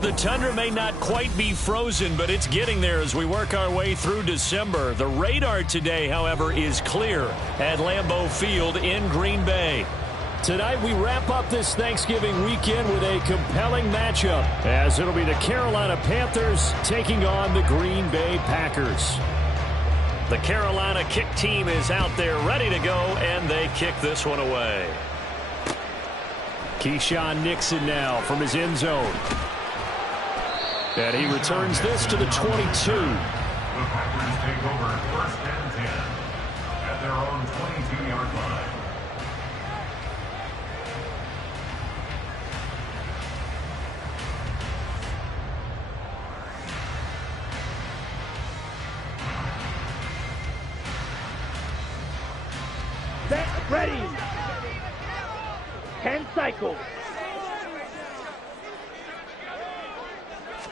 The tundra may not quite be frozen, but it's getting there as we work our way through December. The radar today, however, is clear at Lambeau Field in Green Bay. Tonight we wrap up this Thanksgiving weekend with a compelling matchup, as it'll be the Carolina Panthers taking on the Green Bay Packers. The Carolina kick team is out there ready to go, and they kick this one away. Keyshawn Nixon now from his end zone. And he returns this to the 22. The Packers take over first and 10 at their own 22-yard line. Set, ready. 10 cycles.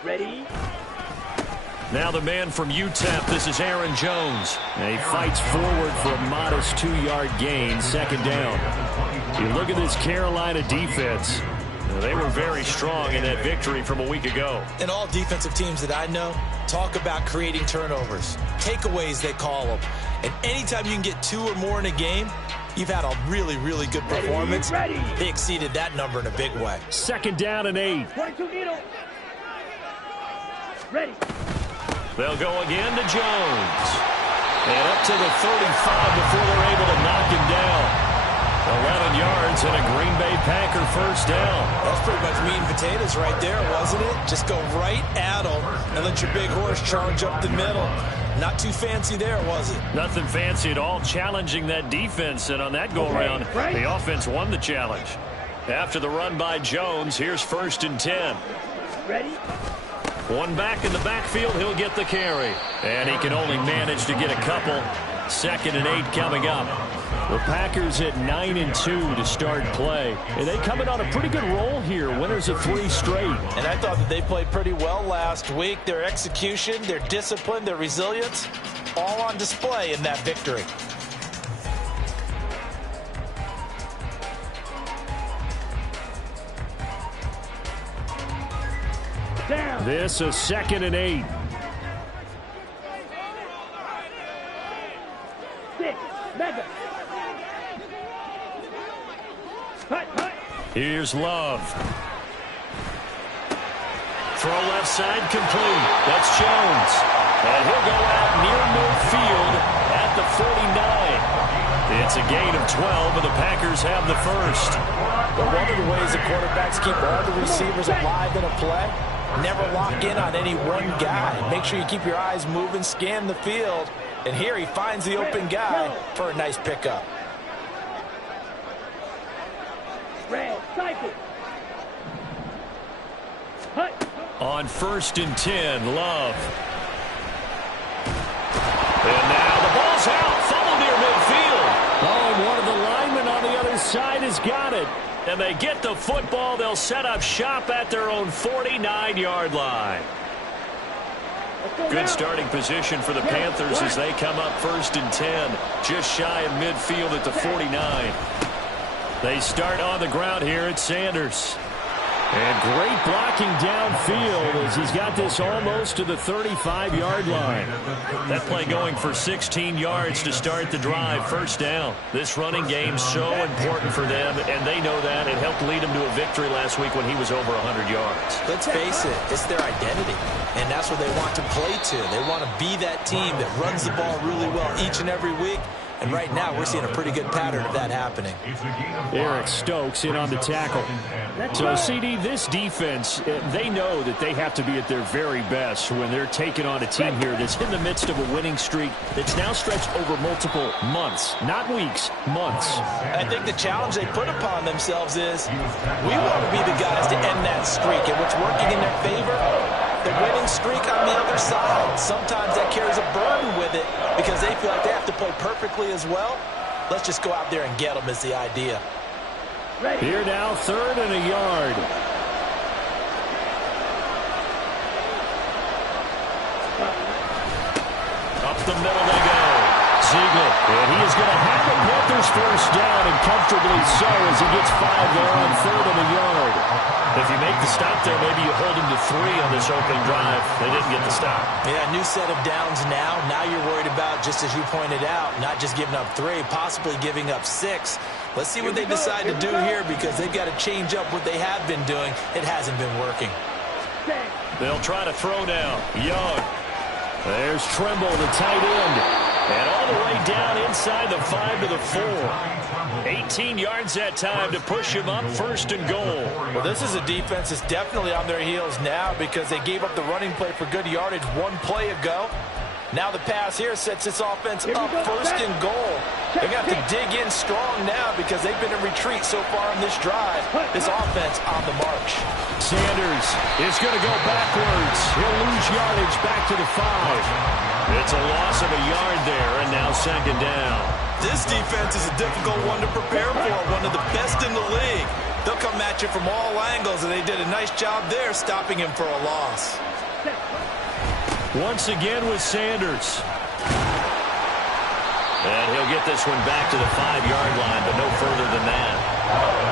Ready. Now the man from UTEP, this is Aaron Jones. And he fights forward for a modest 2-yard gain, second down. You look at this Carolina defense. They were very strong in that victory from a week ago. And all defensive teams that I know talk about creating turnovers. Takeaways, they call them. And anytime you can get 2 or more in a game, you've had a really, really good performance. Ready. They exceeded that number in a big way. Second down and 8. 22 needle. Ready. They'll go again to Jones. And up to the 35 before they're able to knock him down. 11 yards and a Green Bay Packer first down. That's pretty much meat and potatoes right there, wasn't it? Just go right at them and let your big horse charge up the middle. Not too fancy there, was it? Nothing fancy at all, challenging that defense. And on that go-around, the offense won the challenge. After the run by Jones, here's first and 10. Ready. One back in the backfield, he'll get the carry. And he can only manage to get a couple. Second and 8 coming up. The Packers at 9-2 to start play. And they coming on a pretty good roll here. Winners of 3 straight. And I thought that they played pretty well last week. Their execution, their discipline, their resilience, all on display in that victory. Down. This a second and 8. 6. Mega. Hut, hut. Here's Love. Throw left side complete. That's Jones. And he'll go out near midfield at the 49. It's a gain of 12, and the Packers have the first. But one of the ways the quarterbacks keep all the receivers alive in a play, never lock in on any one guy. Make sure you keep your eyes moving, scan the field. And here he finds the open guy for a nice pickup. Red, cycle. Hut. On first and 10, Love. And now the ball's out. Fumble near midfield. Oh, and one of the linemen on the other side has got it. And they get the football. They'll set up shop at their own 49-yard line. Good starting position for the Panthers as they come up first and 10. Just shy of midfield at the 49. They start on the ground here at Sanders. And great blocking downfield as he's got this almost to the 35-yard line. That play going for 16 yards to start the drive. First down. This running game so important for them, and they know that. It helped lead them to a victory last week when he was over 100 yards. Let's face it, it's their identity, and that's what they want to play to. They want to be that team that runs the ball really well each and every week. And right now, we're seeing a pretty good pattern of that happening. Eric Stokes in on the tackle. So, CD, this defense, they know that they have to be at their very best when they're taking on a team here that's in the midst of a winning streak that's now stretched over multiple months, not weeks, months. I think the challenge they put upon themselves is we want to be the guys to end that streak, and what's working in their favor, the winning streak on the other side. Sometimes that carries a burden with it because they feel like they have to play perfectly as well. Let's just go out there and get them is the idea. Here now, third and a yard. Up the middle they go. Ziegler, and he is going to have the Panthers first down, and comfortably so as he gets 5 there on third and a yard. If you make the stop there, maybe you hold him to three on this opening drive. They didn't get the stop. Yeah, new set of downs now. Now you're worried about, just as you pointed out, not just giving up 3, possibly giving up 6. Let's see what they decide to do here, because they've got to change up what they have been doing. It hasn't been working. They'll try to throw now. Young. There's Trimble, the tight end. And all the way down inside the 5 to the 4. 18 yards that time to push him up, 1st and goal. Well, this is a defense that's definitely on their heels now, because they gave up the running play for good yardage 1 play ago. Now the pass here sets this offense up, 1st and goal. They're going to have to dig in strong now, because they've been in retreat so far in this drive. This offense on the march. Sanders is going to go backwards. He'll lose yardage back to the 5. It's a loss of a yard there, and now 2nd down. This defense is a difficult one to prepare for, one of the best in the league. They'll come at you from all angles, and they did a nice job there stopping him for a loss. Once again with Sanders. And he'll get this one back to the 5-yard line, but no further than that.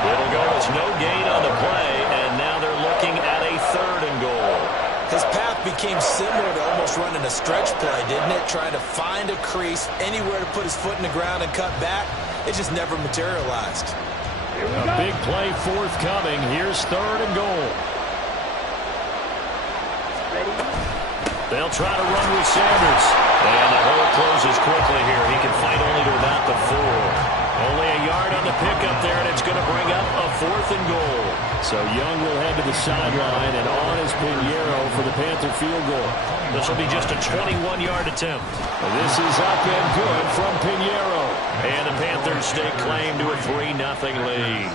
It'll go as no gain on the play, and now they're looking at a 3rd and goal. His path became similar to almost running a stretch play, didn't it? Trying to find a crease, anywhere to put his foot in the ground and cut back. It just never materialized. A big play forthcoming. Here's 3rd and goal. They'll try to run with Sanders. And the hole closes quickly here. He can fight only to about the 4. Only a yard on the pickup there, and it's going to bring up a 4th and goal. So Young will head to the sideline, and on is Pinheiro for the Panther field goal. This will be just a 21-yard attempt. This is up and good from Pinheiro. And the Panthers stake claim to a 3-0 lead.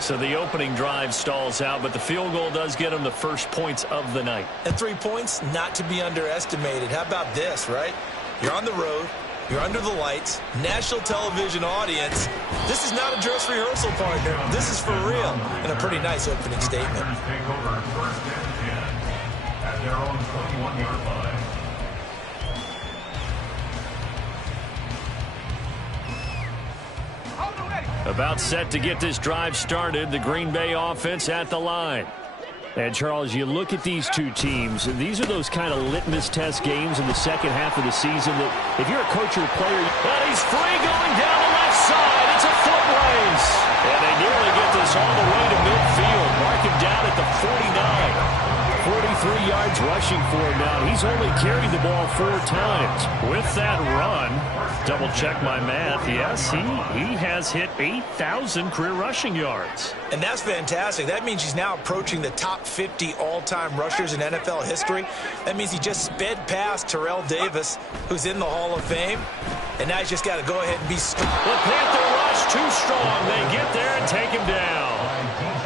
So the opening drive stalls out, but the field goal does get them the first points of the night. And 3 points, not to be underestimated. How about this, right? You're on the road. You're under the lights. National television audience. This is not a dress rehearsal, partner. This is for real. And a pretty nice opening statement. Take over 1st and 10 at their own 21-yard line. About set to get this drive started, the Green Bay offense at the line. And, Charles, you look at these two teams, and these are those kind of litmus test games in the second half of the season that if you're a coach or a player, and he's free going down the left side. It's a foot race. And they nearly get this all the way to midfield. Mark him down at the 49. 43 yards rushing for him now. He's only carried the ball 4 times. With that run, double check my math. Yes, he has hit 8,000 career rushing yards. And that's fantastic. That means he's now approaching the top 50 all-time rushers in NFL history. That means he just sped past Terrell Davis, who's in the Hall of Fame. And now he's just got to go ahead and be strong. The Panther rush too strong. They get there and take him down.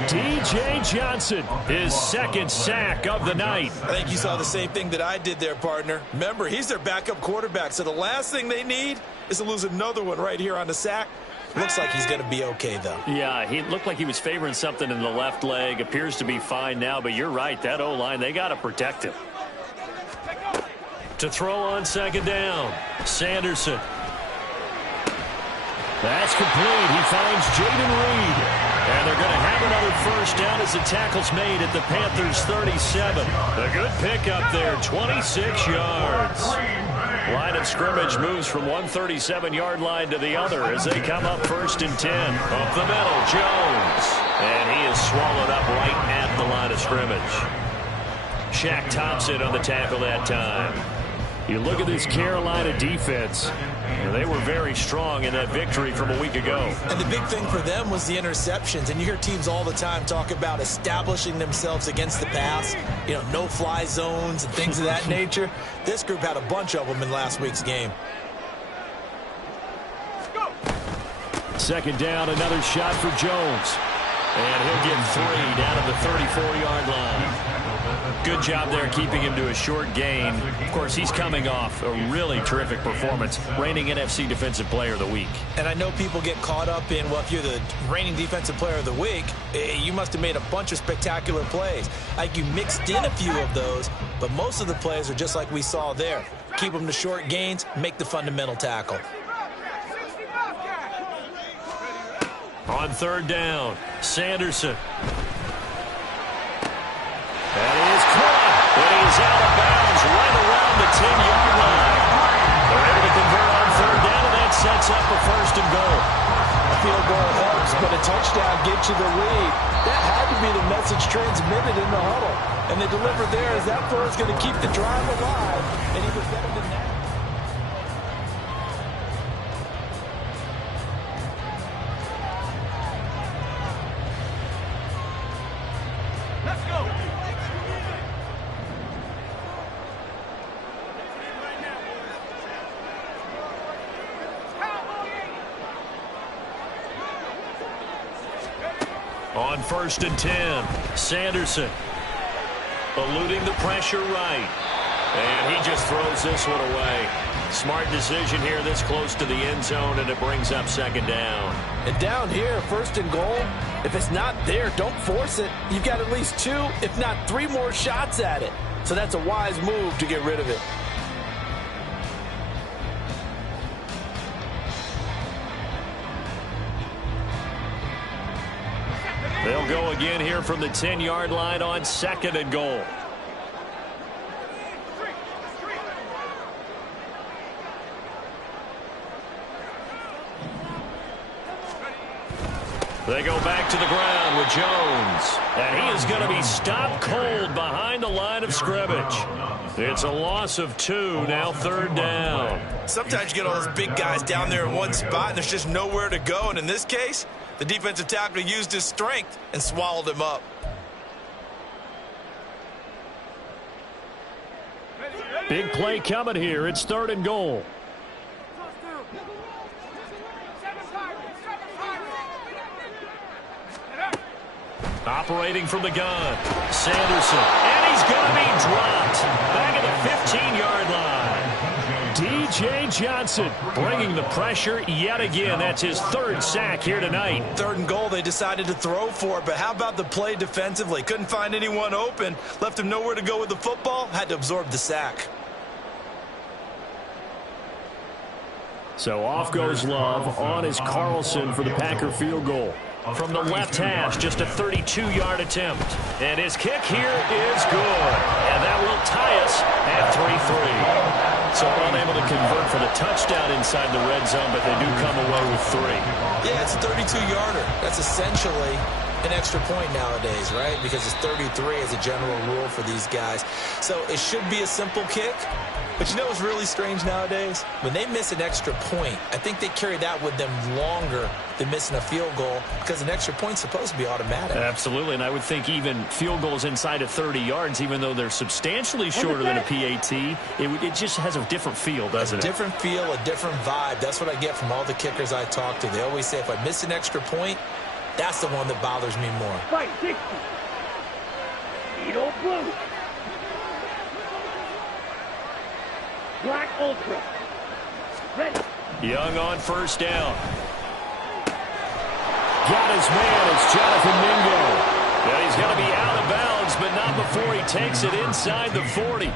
D.J. Johnson, his 2nd sack of the night. I think you saw the same thing that I did there, partner. Remember, he's their backup quarterback, so the last thing they need is to lose another one right here on the sack. Looks like he's going to be okay, though. Yeah, he looked like he was favoring something in the left leg. Appears to be fine now, but you're right. That O-line, they got to protect him. To throw on 2nd down, Sanderson. That's complete. He finds Jaden Reed. And they're going to have another 1st down as the tackle's made at the Panthers' 37. A good pickup there, 26 yards. Line of scrimmage moves from one 37-yard line to the other as they come up 1st and 10. Up the middle, Jones. And he is swallowed up right at the line of scrimmage. Shaq Thompson on the tackle that time. You look at this Carolina defense. They were very strong in that victory from a week ago. And the big thing for them was the interceptions. And you hear teams all the time talk about establishing themselves against the pass, you know, no-fly zones and things of that nature. This group had a bunch of them in last week's game. 2nd down, another shot for Jones. And he'll get 3 down at the 34-yard line. Good job there keeping him to a short gain. Of course, he's coming off a really terrific performance, reigning NFC Defensive Player of the Week. And I know people get caught up in, well, if you're the reigning Defensive Player of the Week, you must have made a bunch of spectacular plays. Like you mixed in a few of those, but most of the plays are just like we saw there. Keep them to short gains, make the fundamental tackle. On 3rd down, Sanderson. That is sets up a 1st and goal. A field goal helps, but a touchdown gets you the lead. That had to be the message transmitted in the huddle. And they delivered there as that throw is going to keep the drive alive. And he was better than that. Let's go. On 1st and 10, Sanderson eluding the pressure right. And he just throws this one away. Smart decision here this close to the end zone, and it brings up 2nd down. And down here, 1st and goal, if it's not there, don't force it. You've got at least 2, if not 3 more shots at it. So that's a wise move to get rid of it. They'll go again here from the 10-yard line on 2nd and goal. They go back to the ground with Jones. And he is going to be stopped cold behind the line of scrimmage. It's a loss of 2, now 3rd down. Sometimes you get all those big guys down there in one spot, and there's just nowhere to go. And in this case, the defensive tackle used his strength and swallowed him up. Big play coming here. It's 3rd and goal. Operating from the gun, Sanderson, and he's going to be dropped back at the 15-yard line. D.J. Johnson bringing the pressure yet again. That's his 3rd sack here tonight. 3rd and goal, they decided to throw for it, but how about the play defensively? Couldn't find anyone open, left him nowhere to go with the football, had to absorb the sack. So off goes Love, on is Carlson for the Packer field goal. From the left hash, just a 32-yard attempt. And his kick here is good. And that will tie us at 3-3. So unable to convert for the touchdown inside the red zone, but they do come away with 3. Yeah, it's a 32-yarder. That's essentially an extra point nowadays, right? Because it's 33 as a general rule for these guys. So it should be a simple kick. But you know what's really strange nowadays? When they miss an extra point, I think they carry that with them longer than missing a field goal because an extra point's supposed to be automatic. Absolutely, and I would think even field goals inside of 30 yards, even though they're substantially shorter than a PAT, it just has a different feel, doesn't it? A different feel, a different vibe. That's what I get from all the kickers I talk to. They always say if I miss an extra point, that's the one that bothers me more. Fight 60. Edo Blue. Black Ultra. Ready. Young on 1st down. Got his man. It's Jonathan Mingo. And he's going to be out of bounds, but not before he takes it inside the 40.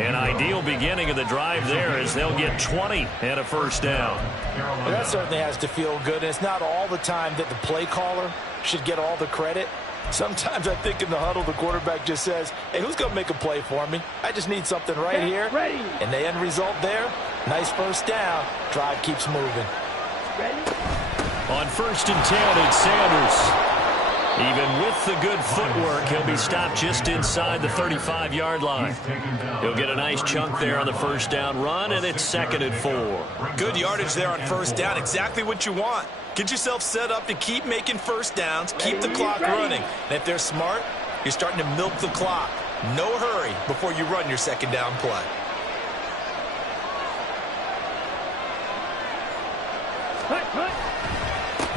An ideal beginning of the drive there as they'll get 20 and a 1st down. Well, that certainly has to feel good. And it's not all the time that the play caller should get all the credit. Sometimes I think in the huddle, the quarterback just says, hey, who's going to make a play for me? I just need something right here. Ready. And the end result there, nice 1st down. Drive keeps moving. Ready. On 1st and 10, it's Sanders. Even with the good footwork, he'll be stopped just inside the 35-yard line. He'll get a nice chunk there on the 1st down run, and it's 2nd and 4. Good yardage there on 1st down. Exactly what you want. Get yourself set up to keep making 1st downs, keep the clock running. And if they're smart, you're starting to milk the clock. No hurry before you run your 2nd down play. Hut, hut.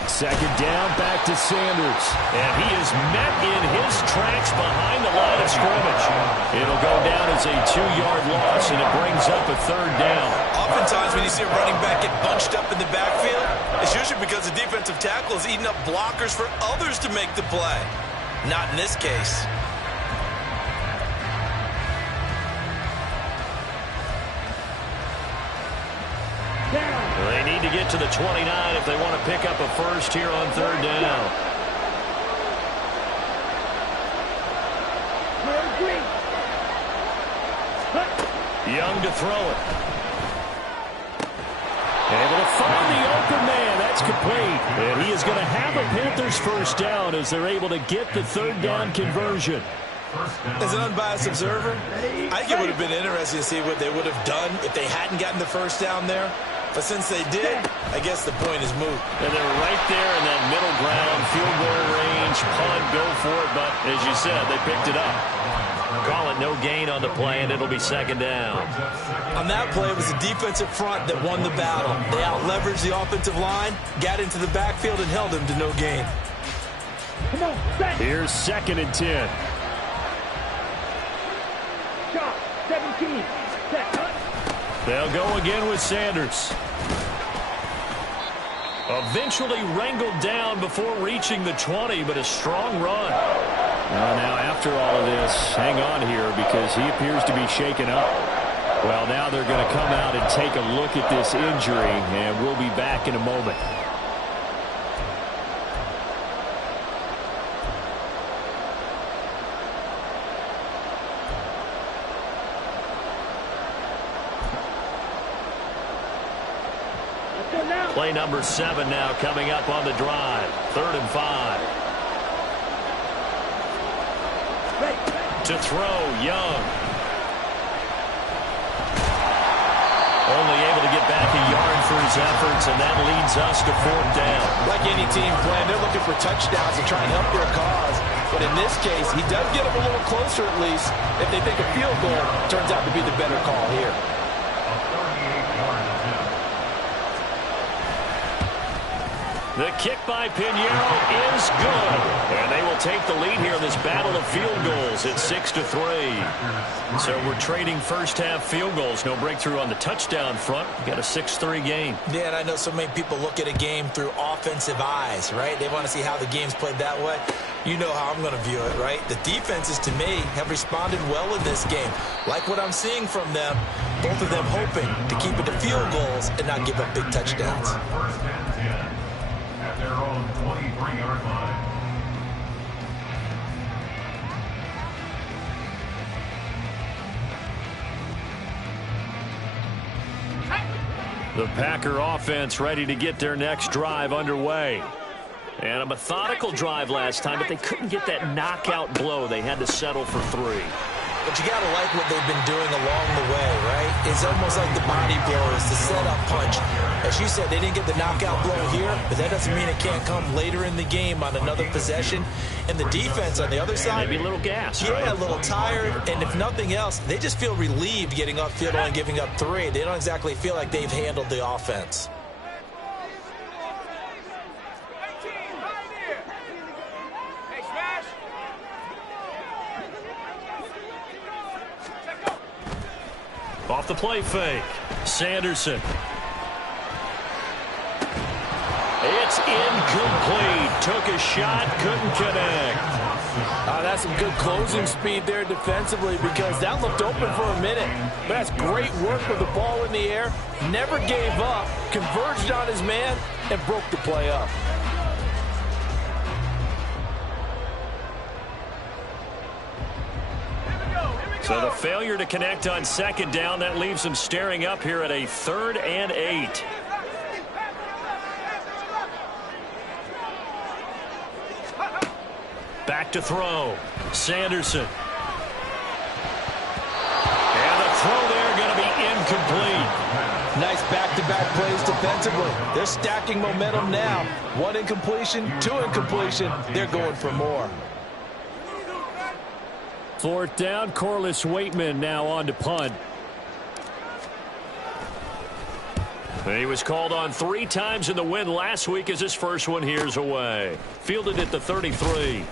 2nd down, back to Sanders. And he is met in his tracks behind the line of scrimmage. It'll go down as a 2-yard loss, and it brings up a 3rd down. Oftentimes when you see a running back get bunched up in the backfield, it's usually because the defensive tackle is eating up blockers for others to make the play. Not in this case. They need to get to the 29 if they want to pick up a 1st here on 3rd down. Young to throw it. Able to find the open man. That's complete. And he is going to have a Panthers first down as they're able to get the third down conversion. As an unbiased observer, I think it would have been interesting to see what they would have done if they hadn't gotten the first down there. But since they did, I guess the point is moot. And they're right there in that middle ground, field goal range, punt, go for it. But as you said, they picked it up. Call it no gain on the play, and it'll be second down. On that play, it was the defensive front that won the battle. They out-leveraged the offensive line, got into the backfield, and held them to no gain. Come on, set. Here's 2nd and 10. Shot, 17. Set, cut. They'll go again with Sanders. Eventually wrangled down before reaching the 20, but a strong run. Now, after all of this, hang on here because he appears to be shaken up. Well, now they're going to come out and take a look at this injury, and we'll be back in a moment. Play number 7 now coming up on the drive. 3rd and 5. To throw, Young. Only able to get back a yard for his efforts, and that leads us to 4th down. Like any team playing, they're looking for touchdowns to try and help their cause. But in this case, he does get them a little closer at least. If they think a field goal turns out to be the better call here. The kick by Pinheiro is good. And they will take the lead here in this battle of field goals at 6-3. So we're trading first half field goals. No breakthrough on the touchdown front. We got a 6-3 game. Yeah, and I know so many people look at a game through offensive eyes, right? They want to see how the game's played that way. You know how I'm going to view it, right? The defenses, to me, have responded well in this game. Like what I'm seeing from them, both of them hoping to keep it to field goals and not give up big touchdowns. First and 10 at their own 23-yard line. The Packer offense ready to get their next drive underway. And a methodical drive last time, but they couldn't get that knockout blow. They had to settle for 3. But you got to like what they've been doing along the way, right? It's almost like the body blows, the setup punch. As you said, they didn't get the knockout blow here, but that doesn't mean it can't come later in the game on another possession. And the defense on the other side, maybe a little gas, yeah, right? a little tired. And if nothing else, they just feel relieved getting upfield and giving up 3. They don't exactly feel like they've handled the offense. Off the play fake, Sanderson. It's incomplete. Took a shot, couldn't connect. That's some good closing speed there defensively because that looked open for a minute. But that's great work with the ball in the air. Never gave up, converged on his man, and broke the play up. So the failure to connect on 2nd down, that leaves them staring up here at a 3rd and 8. Back to throw. Sanderson. And the throw there going to be incomplete. Nice back-to-back plays defensively. They're stacking momentum now. 1 incompletion, 2 incompletion. They're going for more. 4th down, Corliss Waitman now on to punt. He was called on 3 times in the win last week as his first one here's away. Fielded at the 33.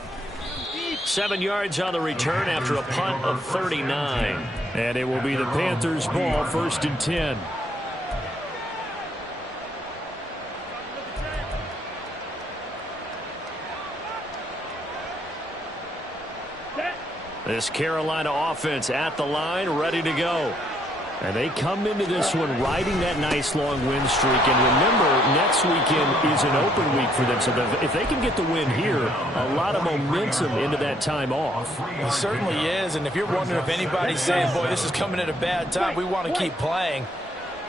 7 yards on the return after a punt of 39. And it will be the Panthers' ball, 1st and 10. This Carolina offense at the line, ready to go. And they come into this one riding that nice long win streak. And remember, next weekend is an open week for them. So if they can get the win here, a lot of momentum into that time off. It certainly is. And if you're wondering if anybody's saying, boy, this is coming at a bad time, we want to keep playing.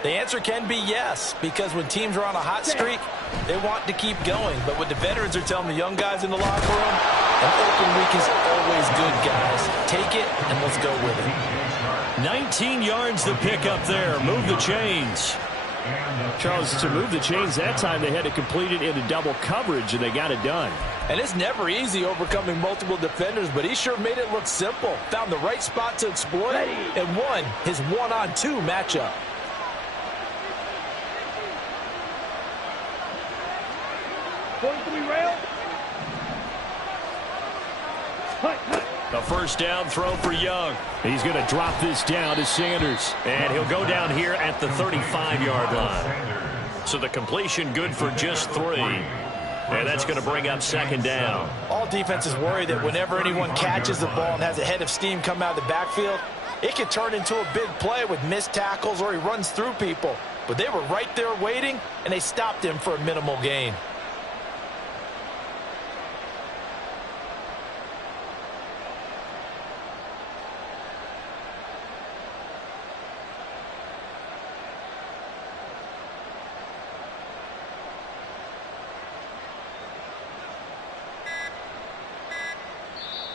The answer can be yes, because when teams are on a hot streak, they want to keep going. But what the veterans are telling the young guys in the locker room, an open week is always good, guys. Take it, and let's go with it. 19 yards to pick up there. Move the chains. Charles, to move the chains that time, they had to complete it into double coverage, and they got it done. And it's never easy overcoming multiple defenders, but he sure made it look simple. Found the right spot to exploit and won his one-on-two matchup. The first down throw for Young. He's going to drop this down to Sanders. And he'll go down here at the 35-yard line. So the completion good for just 3. And that's going to bring up second down. All defenses worry that whenever anyone catches the ball and has a head of steam come out of the backfield, it can turn into a big play with missed tackles or he runs through people. But they were right there waiting, and they stopped him for a minimal gain.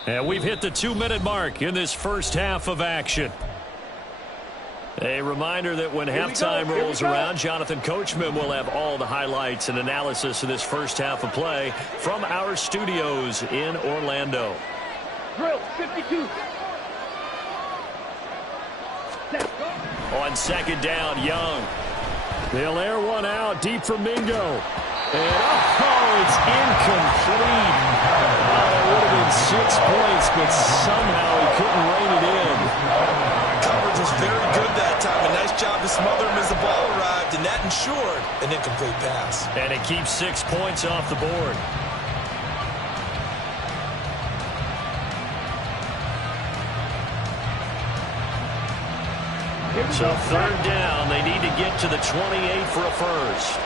And we've hit the 2-minute mark in this first half of action. A reminder that when halftime rolls around, Jonathan Coachman will have all the highlights and analysis of this first half of play from our studios in Orlando. Drill 52. On second down, Young. They'll air one out deep for Mingo. And it's incomplete. It would have been 6 points, but somehow he couldn't rein it in. Coverage was very good that time. A nice job to smother him as the ball arrived, and that ensured an incomplete pass. And it keeps 6 points off the board. So third down, they need to get to the 28 for a first.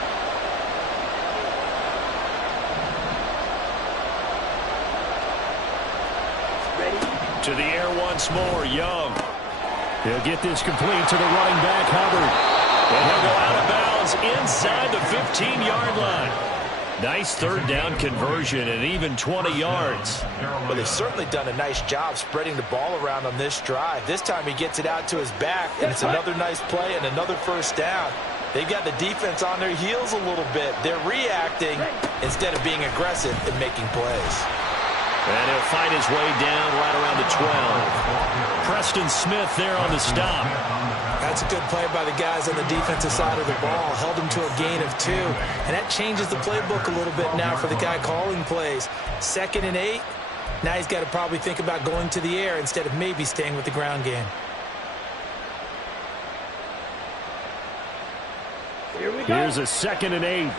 To the air once more, Young. He'll get this complete to the running back, Hubbard. And he'll go out of bounds inside the 15-yard line. Nice third down conversion and even 20 yards. Well, they've certainly done a nice job spreading the ball around on this drive. This time he gets it out to his back, and it's another nice play and another first down. They've got the defense on their heels a little bit. They're reacting instead of being aggressive and making plays. And he'll fight his way down right around the 12. Preston Smith there on the stop. That's a good play by the guys on the defensive side of the ball. Held him to a gain of 2. And that changes the playbook a little bit now for the guy calling plays. 2nd and 8. Now he's got to probably think about going to the air instead of maybe staying with the ground game. Here we go. Here's a 2nd and 8.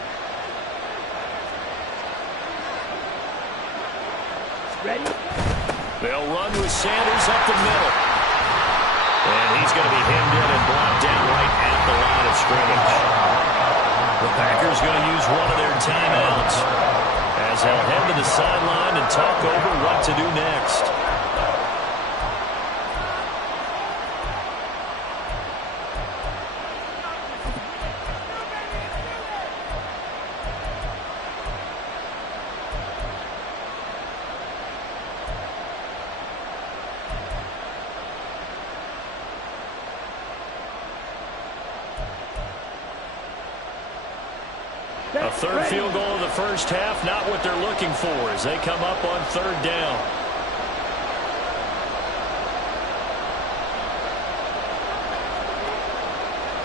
Ready? They'll run with Sanders up the middle. And he's going to be hemmed in and blocked down right at the line of scrimmage. The Packers going to use one of their timeouts as they'll head to the sideline and talk over what to do next. A third field goal in the first half, not what they're looking for as they come up on third down.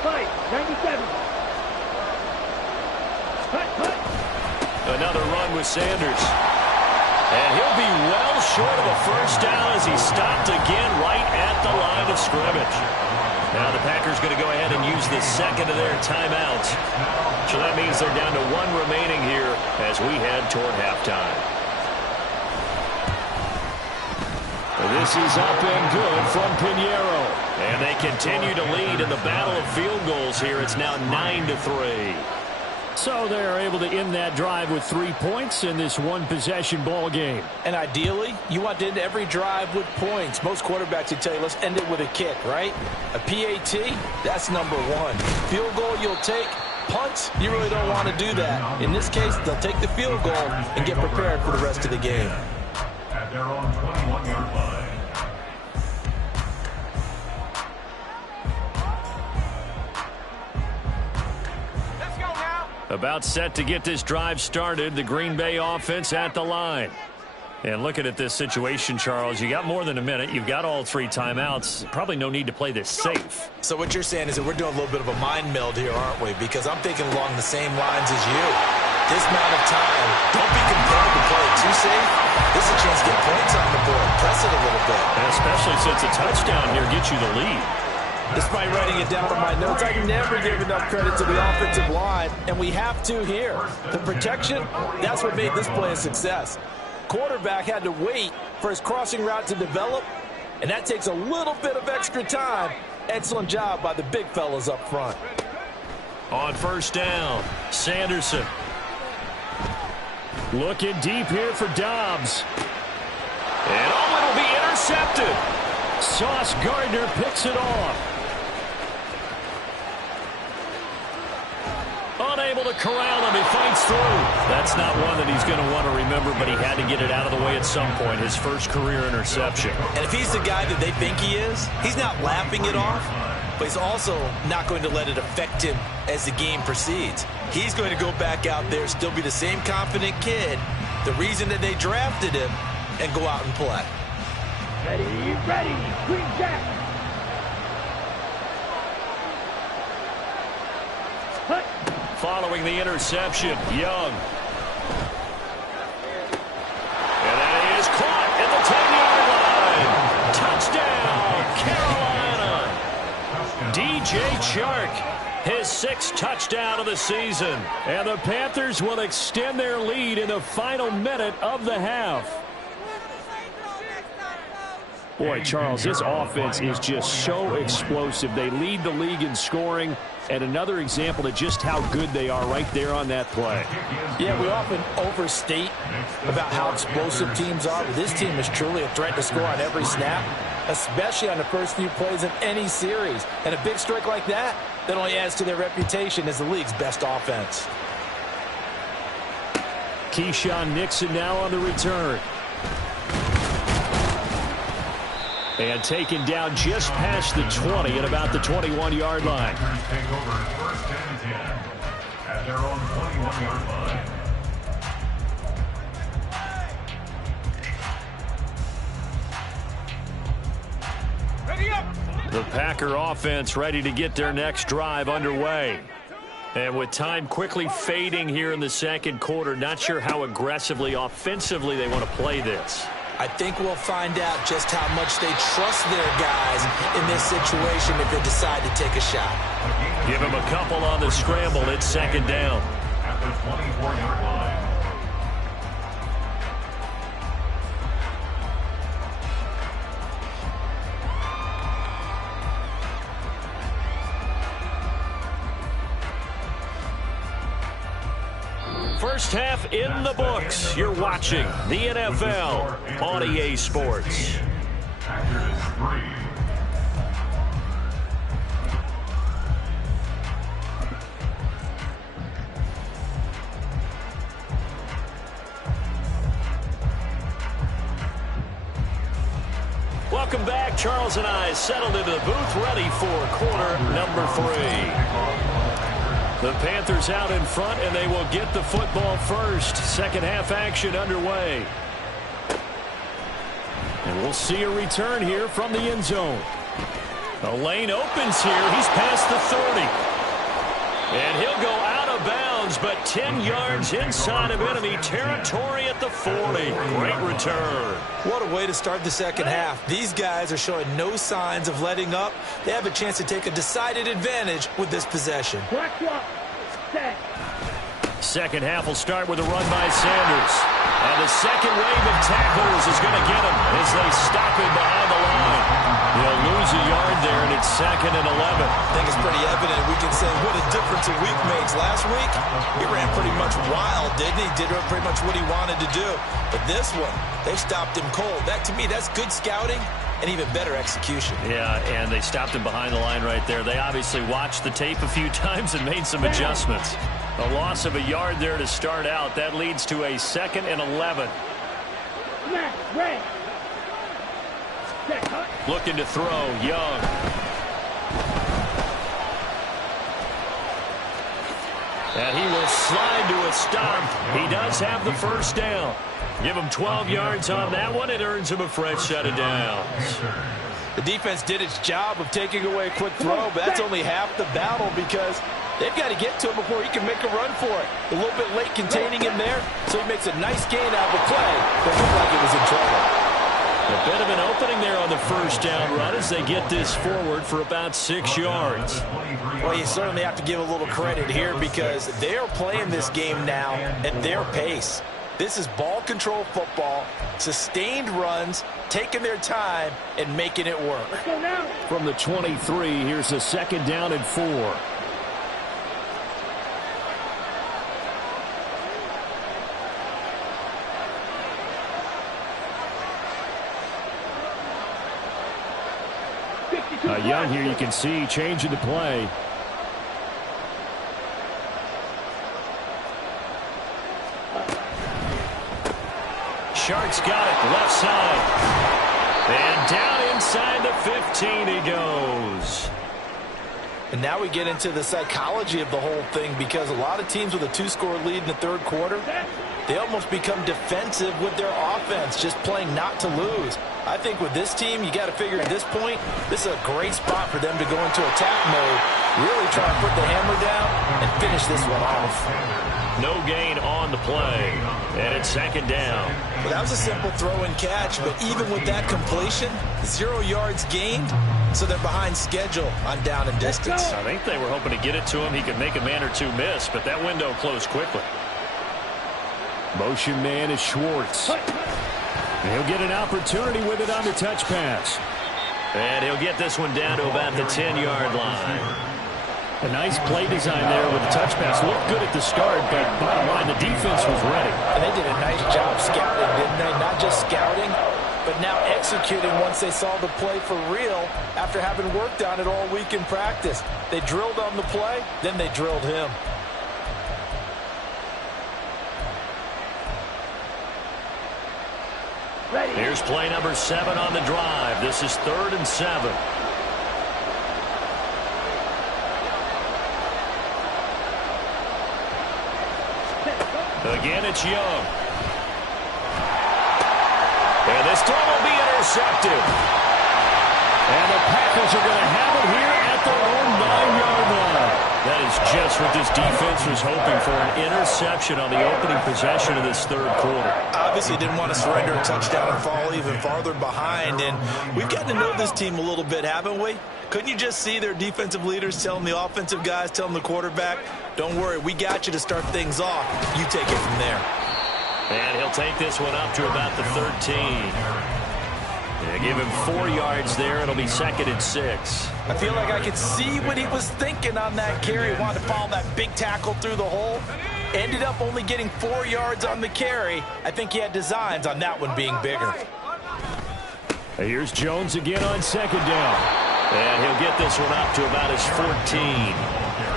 Fight, 97. Cut. Another run with Sanders. And he'll be well short of a first down as he's stopped again right at the line of scrimmage. Now the Packers going to go ahead and use the second of their timeouts. So that means they're down to 1 remaining here as we head toward halftime. This is up and good from Pinheiro. And they continue to lead in the battle of field goals here. It's now 9-3. So they're able to end that drive with 3 points in this one-possession ball game. And ideally, you want to end every drive with points. Most quarterbacks would tell you, let's end it with a kick, right? A PAT, that's number one. Field goal you'll take. Punts, you really don't want to do that. In this case, they'll take the field goal and get prepared for the rest of the game. At their own 21-yard line. About set to get this drive started. The Green Bay offense at the line. And looking at this situation, Charles, you got more than a minute. You've got all 3 timeouts. Probably no need to play this safe. So what you're saying is that we're doing a little bit of a mind meld here, aren't we? Because I'm thinking along the same lines as you. This amount of time, don't be compelled to play it too safe. This is a chance to get points on the board. Press it a little bit. And especially since a touchdown here gets you the lead. Despite writing it down on my notes, I never give enough credit to the offensive line, and we have to here. The protection, that's what made this play a success. Quarterback had to wait for his crossing route to develop, and that takes a little bit of extra time. Excellent job by the big fellas up front. On first down, Sanderson. Looking deep here for Dobbs. And it'll be intercepted. Sauce Gardner picks it off. Unable to corral him. He fights through. That's not one that he's going to want to remember, but he had to get it out of the way at some point. His first career interception. And if he's the guy that they think he is, he's not laughing it off, but he's also not going to let it affect him as the game proceeds. He's going to go back out there, still be the same confident kid, the reason that they drafted him, and go out and play. Ready, Green Jack. Hut. Following the interception, Young. And that is caught at the 10-yard line. Touchdown, Carolina. DJ Chark, his 6th touchdown of the season. And the Panthers will extend their lead in the final minute of the half. Boy, Charles, this offense is just so explosive. They lead the league in scoring, and another example of just how good they are right there on that play. Yeah, we often overstate about how explosive teams are, but this team is truly a threat to score on every snap, especially on the first few plays of any series. And a big strike like that only adds to their reputation as the league's best offense. Keyshawn Nixon now on the return. And taken down just past the 20 at about the 21-yard line. Take over first and 10 at their own 21-yard line. Ready up. The Packer offense ready to get their next drive underway. And with time quickly fading here in the second quarter, not sure how aggressively, offensively they want to play this. I think we'll find out just how much they trust their guys in this situation if they decide to take a shot. Give him a couple on the scramble. It's second down. At the 24-yard line. First half in the books. You're watching the NFL on EA Sports. Packers 3. Welcome back. Charles and I settled into the booth, ready for quarter number 3. The Panthers out in front, and they will get the football first. Second half action underway. And we'll see a return here from the end zone. The lane opens here. He's past the 30. And he'll go out of bounds, but 10 yards inside of enemy territory at the 40. Great return. What a way to start the second half. These guys are showing no signs of letting up. They have a chance to take a decided advantage with this possession. Black up. Set. Second half will start with a run by Sanders. And the second wave of tackles is going to get him as they stop him behind the line. He'll lose a yard yard there, and it's 2nd and 11. I think it's pretty evident. We can say what a difference a week makes. Last week, he ran pretty much wild, didn't he? Did pretty much what he wanted to do. But this one, they stopped him cold. That, to me, that's good scouting and even better execution. Yeah, and they stopped him behind the line right there. They obviously watched the tape a few times and made some adjustments. A loss of a yard there to start out. That leads to a 2nd and 11. Red. Looking to throw, Young. And he will slide to a stop. He does have the first down. Give him 12 yards on that one. It earns him a fresh set of downs. The defense did its job of taking away a quick throw, but that's only half the battle because they've got to get to him before he can make a run for it. A little bit late containing him there, so he makes a nice gain out of the play, but looked like it was in trouble. A bit of an opening there on the first down run as they get this forward for about 6 yards. Well, you certainly have to give a little credit here because they are playing this game now at their pace. This is ball control football, sustained runs, taking their time, and making it work. From the 23, here's a 2nd down and 4. Young here, you can see, changing the play. Sharks got it, left side. And down inside the 15 he goes. And now we get into the psychology of the whole thing because a lot of teams with a 2-score lead in the third quarter, they almost become defensive with their offense, just playing not to lose. I think with this team, you got to figure at this point, this is a great spot for them to go into attack mode, really try to put the hammer down and finish this one off. No gain on the play, and it's 2nd down. Well, that was a simple throw and catch, but even with that completion, 0 yards gained, so they're behind schedule on down and distance. I think they were hoping to get it to him. He could make a man or two miss, but that window closed quickly. Motion man is Schwartz. And he'll get an opportunity with it on the touch pass. And he'll get this one down to about the 10-yard line. A nice play design there with the touch pass. Looked good at the start, but bottom line, the defense was ready. And they did a nice job scouting, didn't they? Not just scouting, but now executing once they saw the play for real after having worked on it all week in practice. They drilled on the play, then they drilled him. Here's play number 7 on the drive. This is 3rd and 7. Again, it's Young. And this throw will be intercepted. And the Packers are going to have it here at their own 9-yard line. That is just what this defense was hoping for, an interception on the opening possession of this third quarter. Obviously didn't want to surrender a touchdown and fall even farther behind. And we've gotten to know this team a little bit, haven't we? Couldn't you just see their defensive leaders telling the offensive guys, telling the quarterback, don't worry, we got you to start things off. You take it from there. And he'll take this one up to about the 13. They give him 4 yards there. It'll be 2nd and 6. I feel like I could see what he was thinking on that carry. Wanted to follow that big tackle through the hole. Ended up only getting 4 yards on the carry. I think he had designs on that one being bigger. Here's Jones again on 2nd down. And he'll get this one up to about his 14.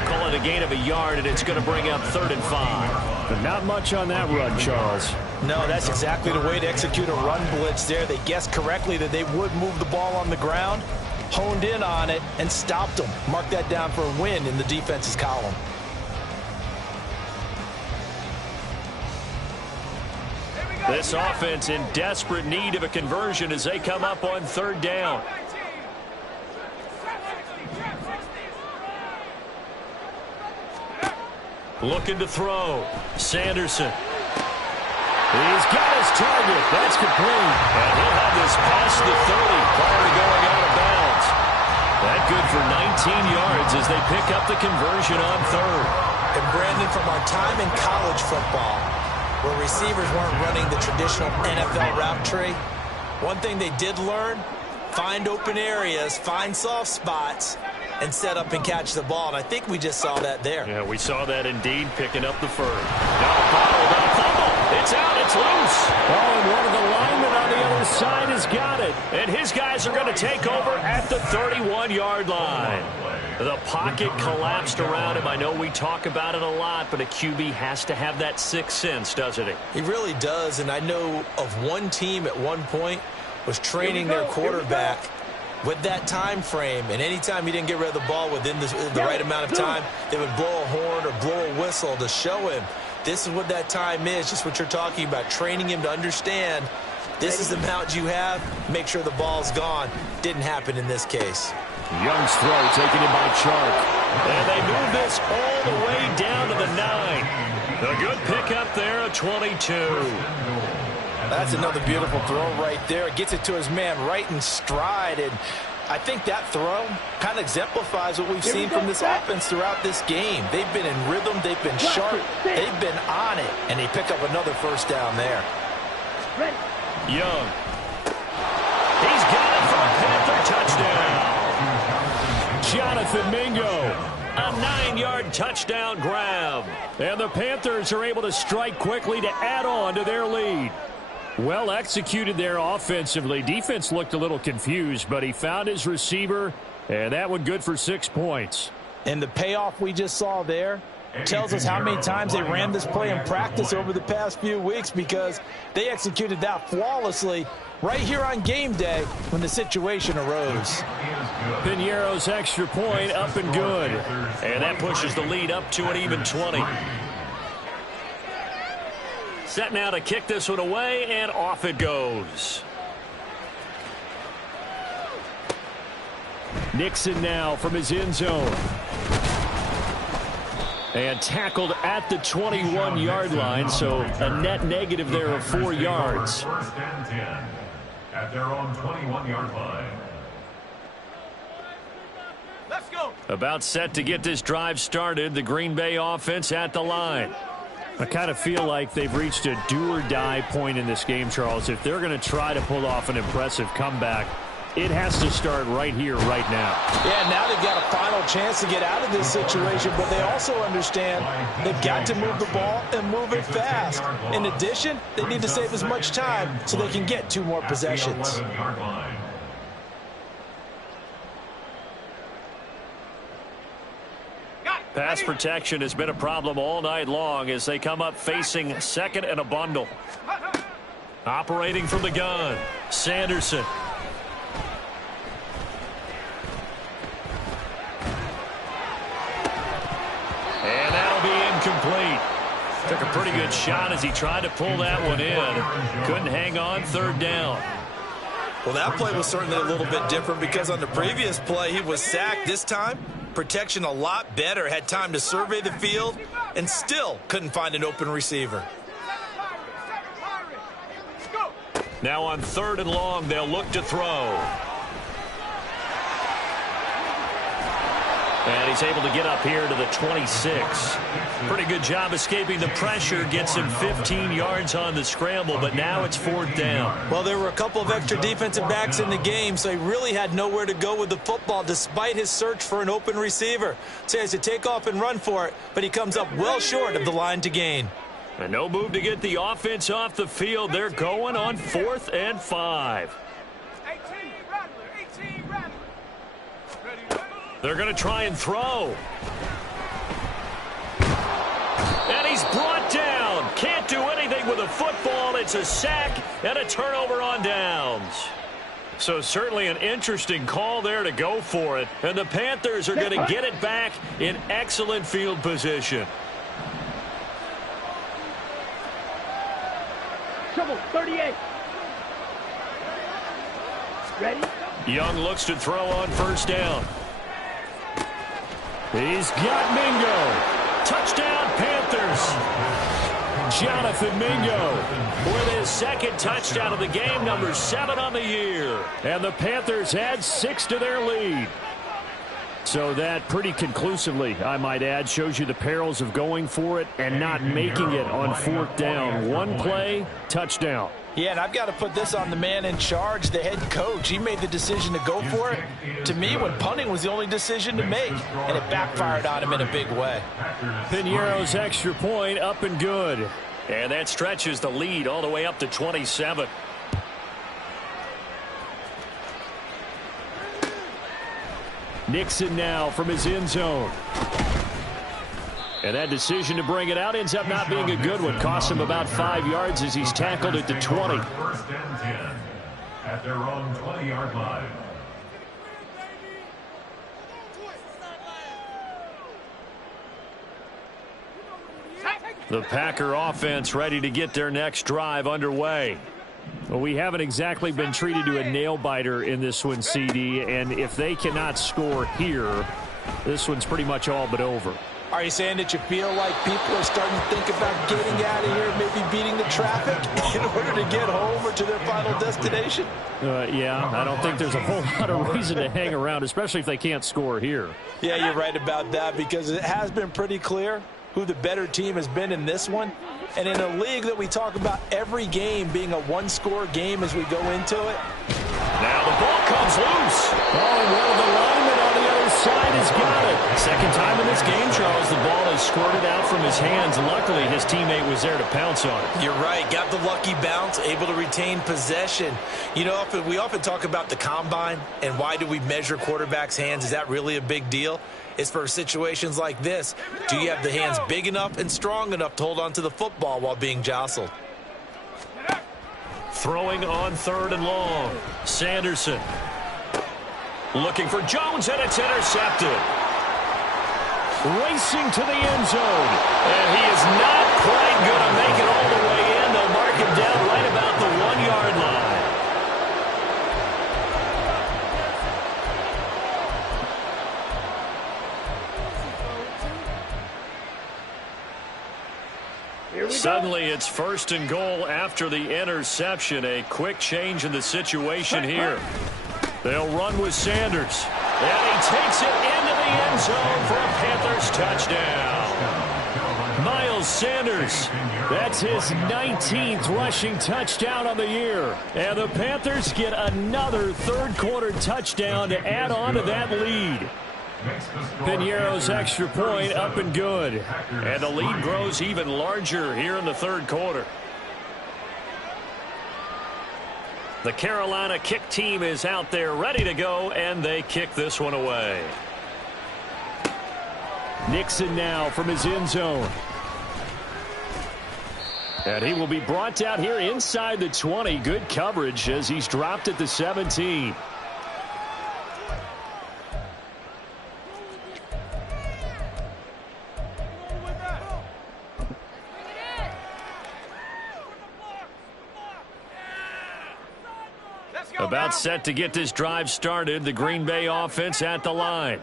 Call it a gain of a yard, and it's going to bring up 3rd and 5. But not much on that run, Charles. No, that's exactly the way to execute a run blitz there. They guessed correctly that they would move the ball on the ground, honed in on it, and stopped them. Mark that down for a win in the defense's column. This offense in desperate need of a conversion as they come up on 3rd down. Looking to throw. Sanderson. He's got his target. That's complete. And he'll have this past the 30 prior to going out of bounds. That good for 19 yards as they pick up the conversion on 3rd. And Brandon, from our time in college football, where receivers weren't running the traditional NFL route tree, one thing they did learn, find open areas, find soft spots, and set up and catch the ball. And I think we just saw that there. Yeah, we saw that indeed, picking up the first. Now bottled up, fumble. It's out, it's loose. Oh, and one of the linemen on the other side has got it. And his guys are going to take over at the 31-yard line. The pocket collapsed around him. I know we talk about it a lot, but a QB has to have that sixth sense, doesn't he? He really does, and I know of one team at one point was training their quarterback with that time frame, and anytime he didn't get rid of the ball within the right amount of time, they would blow a horn or blow a whistle to show him this is what that time is, just what you're talking about, training him to understand this is the amount you have, make sure the ball's gone. Didn't happen in this case. Young's throw taken in by Chark. And they move this all the way down to the 9. A good pickup there at 22. That's another beautiful throw right there. It gets it to his man right in stride. And I think that throw kind of exemplifies what we've seen from this offense throughout this game. They've been in rhythm. They've been sharp. They've been on it. And they pick up another first down there. Young. He's got it for a Panther touchdown. Jonathan Mingo. A 9-yard touchdown grab. And the Panthers are able to strike quickly to add on to their lead. Well executed there offensively. Defense looked a little confused, but he found his receiver, and that one good for 6 points. And the payoff we just saw there tells us how many times they ran this play in practice over the past few weeks, because they executed that flawlessly right here on game day when the situation arose. Piñeiro's extra point up and good. And that pushes the lead up to an even 20. Set now to kick this one away, and off it goes. Nixon now from his end zone. And tackled at the 21-yard line, so a net negative there of 4 yards. First and 10 at their own 21-yard line. Let's go. About set to get this drive started, the Green Bay offense at the line. I kind of feel like they've reached a do-or-die point in this game, Charles. If they're going to try to pull off an impressive comeback, it has to start right here, right now. Yeah, now they've got a final chance to get out of this situation, but they also understand they've got to move the ball and move it fast. In addition, they need to save as much time so they can get 2 more possessions. Pass protection has been a problem all night long as they come up facing second and a bundle. Operating from the gun, Sanderson. And that'll be incomplete. Took a pretty good shot as he tried to pull that one in. Couldn't hang on, third down. Well, that play was certainly a little bit different because on the previous play he was sacked. This time, protection a lot better. Had time to survey the field and still couldn't find an open receiver. Now on 3rd and long, they'll look to throw. And he's able to get up here to the 26. Pretty good job escaping the pressure. Gets him 15 yards on the scramble, but now it's 4th down. Well, there were a couple of extra defensive backs in the game, so he really had nowhere to go with the football despite his search for an open receiver. So he has to take off and run for it, but he comes up well short of the line to gain. And no move to get the offense off the field. They're going on 4th and 5. They're going to try and throw. And he's brought down. Can't do anything with a football. It's a sack and a turnover on downs. So certainly an interesting call there to go for it. And the Panthers are going to get it back in excellent field position. Trouble, 38. Ready? Young looks to throw on 1st down. He's got Mingo. Touchdown, Panthers. Jonathan Mingo with his 2nd touchdown of the game, number 7 on the year. And the Panthers add 6 to their lead. So that pretty conclusively, I might add, shows you the perils of going for it and not making it on 4th down. One play, touchdown. Yeah, and I've got to put this on the man in charge, the head coach. He made the decision to go for it. To me, when punting was the only decision to make, and it backfired on him in a big way. Piñeiro's extra point up and good. And that stretches the lead all the way up to 27. Nixon now from his end zone. And that decision to bring it out ends up not being a good one. Costs him about 5 yards as he's tackled at the 20. First and 10 at their own 20-yard line. The Packer offense ready to get their next drive underway. Well, we haven't exactly been treated to a nail-biter in this one, CD, and if they cannot score here, this one's pretty much all but over. Are you saying that you feel like people are starting to think about getting out of here, maybe beating the traffic in order to get home or to their final destination? Yeah, I don't think there's a whole lot of reason to hang around, especially if they can't score here. Yeah, you're right about that, because it has been pretty clear who the better team has been in this one. And in a league that we talk about every game being a one-score game as we go into it. Now the ball comes loose. Oh, and one of the linemen on the other side has got it. Second time in this game, Charles, the ball has squirted out from his hands. Luckily, his teammate was there to pounce on it. You're right. Got the lucky bounce, able to retain possession. You know, we often talk about the combine and why do we measure quarterbacks' hands. Is that really a big deal? It's for situations like this. Do you have the hands big enough and strong enough to hold on to the football while being jostled? Throwing on 3rd and long. Sanderson. Looking for Jones, and it's intercepted. Racing to the end zone. And he is not quite going to make it all the way in. They'll mark him down right about the 1-yard line. Suddenly it's 1st and goal after the interception. A quick change in the situation here. They'll run with Sanders. And he takes it into the end zone for a Panthers touchdown. Miles Sanders. That's his 19th rushing touchdown on the year. And the Panthers get another third-quarter touchdown to add on to that lead. Piñeiro's extra point up and good. And the lead grows even larger here in the third quarter. The Carolina kick team is out there ready to go, and they kick this one away. Nixon now from his end zone. And he will be brought down here inside the 20. Good coverage as he's dropped at the 17. About set to get this drive started. The Green Bay offense at the line.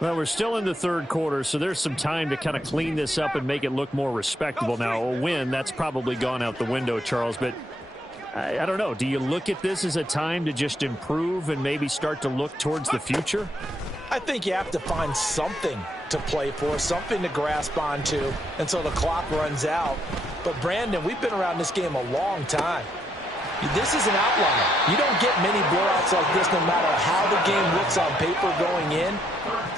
Well, we're still in the third quarter, so there's some time to kind of clean this up and make it look more respectable. Now, a win, that's probably gone out the window, Charles, but I don't know. Do you look at this as a time to just improve and maybe start to look towards the future? I think you have to find something to play for, something to grasp onto until the clock runs out. But, Brandon, we've been around this game a long time. This is an outlier. You don't get many blowouts like this no matter how the game looks on paper going in.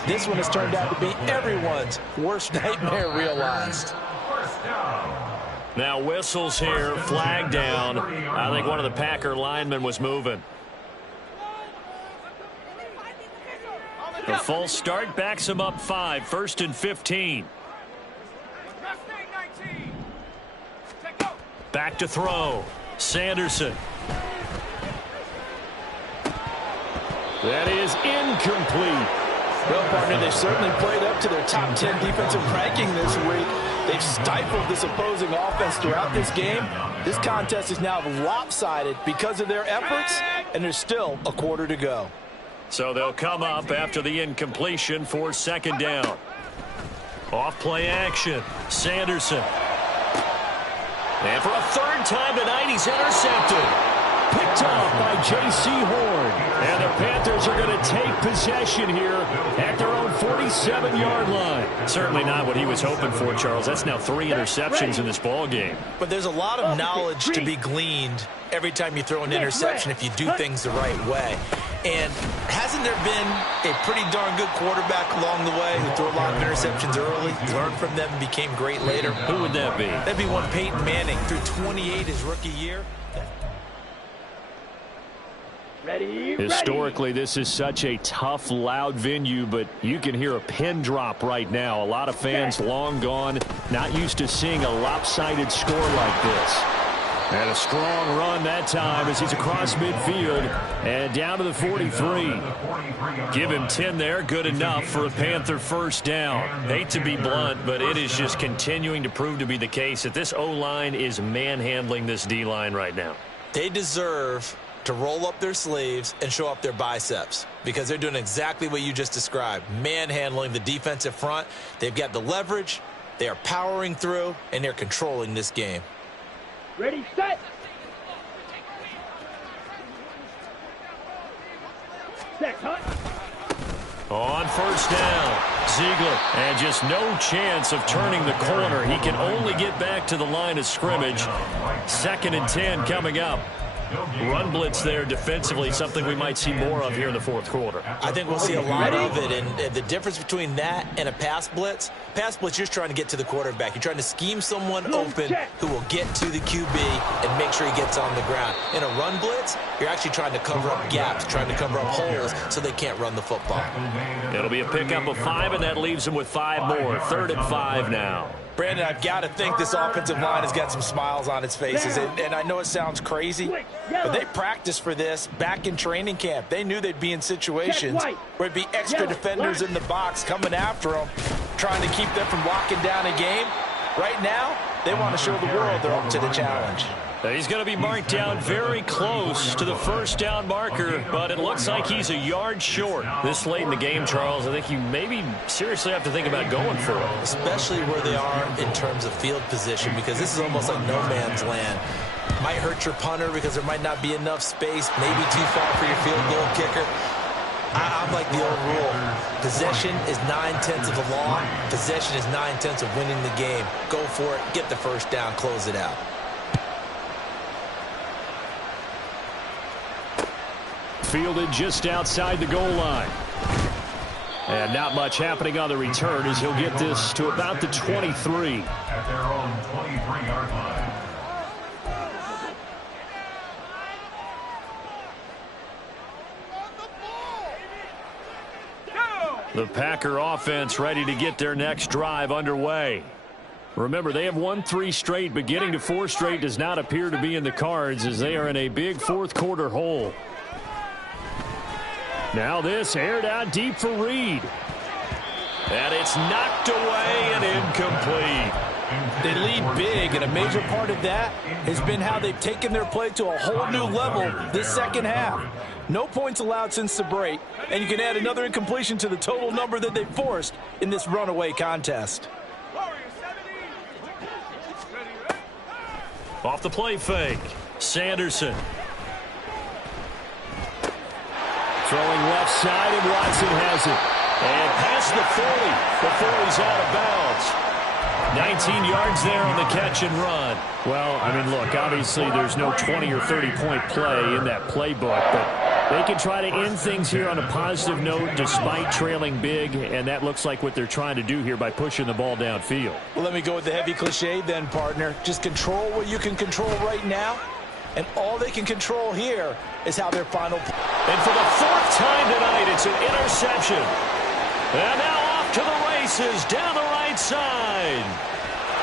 This one has turned out to be everyone's worst nightmare realized. Now whistles here, flag down. I think one of the Packer linemen was moving. The false start backs him up 5, 1st and 15. Back to throw. Sanderson. That is incomplete. Well, partner, they've certainly played up to their top 10 defensive ranking this week. They've stifled this opposing offense throughout this game. This contest is now lopsided because of their efforts, and there's still a quarter to go. So they'll come up after the incompletion for 2nd down. Off play action. Sanderson. And for a 3rd time tonight, he's intercepted. picked off by J.C. Horn. And the Panthers are going to take possession here at their own 47-yard line. Certainly not what he was hoping for, Charles. That's now 3 interceptions in this ball game. But there's a lot of knowledge to be gleaned every time you throw an interception if you do things the right way. And hasn't there been a pretty darn good quarterback along the way who threw a lot of interceptions early, learned from them, and became great later? Who would that be? That'd be one Peyton Manning through 28 his rookie year. Historically, this is such a tough, loud venue, but you can hear a pin drop right now. A lot of fans long gone, not used to seeing a lopsided score like this. And a strong run that time as he's across midfield and down to the 43. Give him 10 there, good enough for a Panther first down. Hate to be blunt, but it is just continuing to prove to be the case that this O-line is manhandling this D-line right now. They deserve to roll up their sleeves and show up their biceps because they're doing exactly what you just described, manhandling the defensive front. They've got the leverage, they are powering through, and they're controlling this game. Ready, set. Set, cut. On first down, Ziegler, and just no chance of turning the corner. He can only get back to the line of scrimmage. 2nd and 10 coming up. Run blitz there defensively, something we might see more of here in the 4th quarter. I think we'll see a lot of it, and the difference between that and a pass blitz, you're just trying to get to the quarterback. You're trying to scheme someone open who will get to the QB and make sure he gets on the ground. In a run blitz, you're actually trying to cover up gaps, trying to cover up holes so they can't run the football. It'll be a pickup of 5, and that leaves him with 5 more. 3rd and 5 now. Brandon, I've got to think this offensive line has got some smiles on its faces, and I know it sounds crazy, but they practiced for this back in training camp. They knew they'd be in situations where it'd be extra defenders in the box coming after them, trying to keep them from locking down a game. Right now, they want to show the world they're up to the challenge. He's going to be marked down very close to the first down marker, but it looks like he's a yard short. This late in the game, Charles, I think you maybe seriously have to think about going for it. Especially where they are in terms of field position, because this is almost like no man's land. Might hurt your punter because there might not be enough space, maybe too far for your field goal kicker. I'm like the old rule. Possession is 9/10 of the law. Possession is 9/10 of winning the game. Go for it, get the first down, close it out. Fielded just outside the goal line. And not much happening on the return as he'll get this to about the 23. At their own 23-yard line. The Packer offense ready to get their next drive underway. Remember, they have won 3 straight, but getting to 4 straight does not appear to be in the cards as they are in a big 4th quarter hole. Now this aired out deep for Reed. And it's knocked away and incomplete. They lead big, and a major part of that has been how they've taken their play to a whole new level this second half. No points allowed since the break, and you can add another incompletion to the total number that they forced in this runaway contest. Off the play fake, Sanderson. Throwing left side, and Watson has it. And past the 40 before he's out of bounds. 19 yards there on the catch and run. Well, I mean, look, obviously there's no 20 or 30-point play in that playbook, but they can try to end things here on a positive note despite trailing big, and that looks like what they're trying to do here by pushing the ball downfield. Well, let me go with the heavy cliche then, partner. Just control what you can control right now, and all they can control here is how their final... And for the 4th time tonight, it's an interception. And now off to the races down the right side.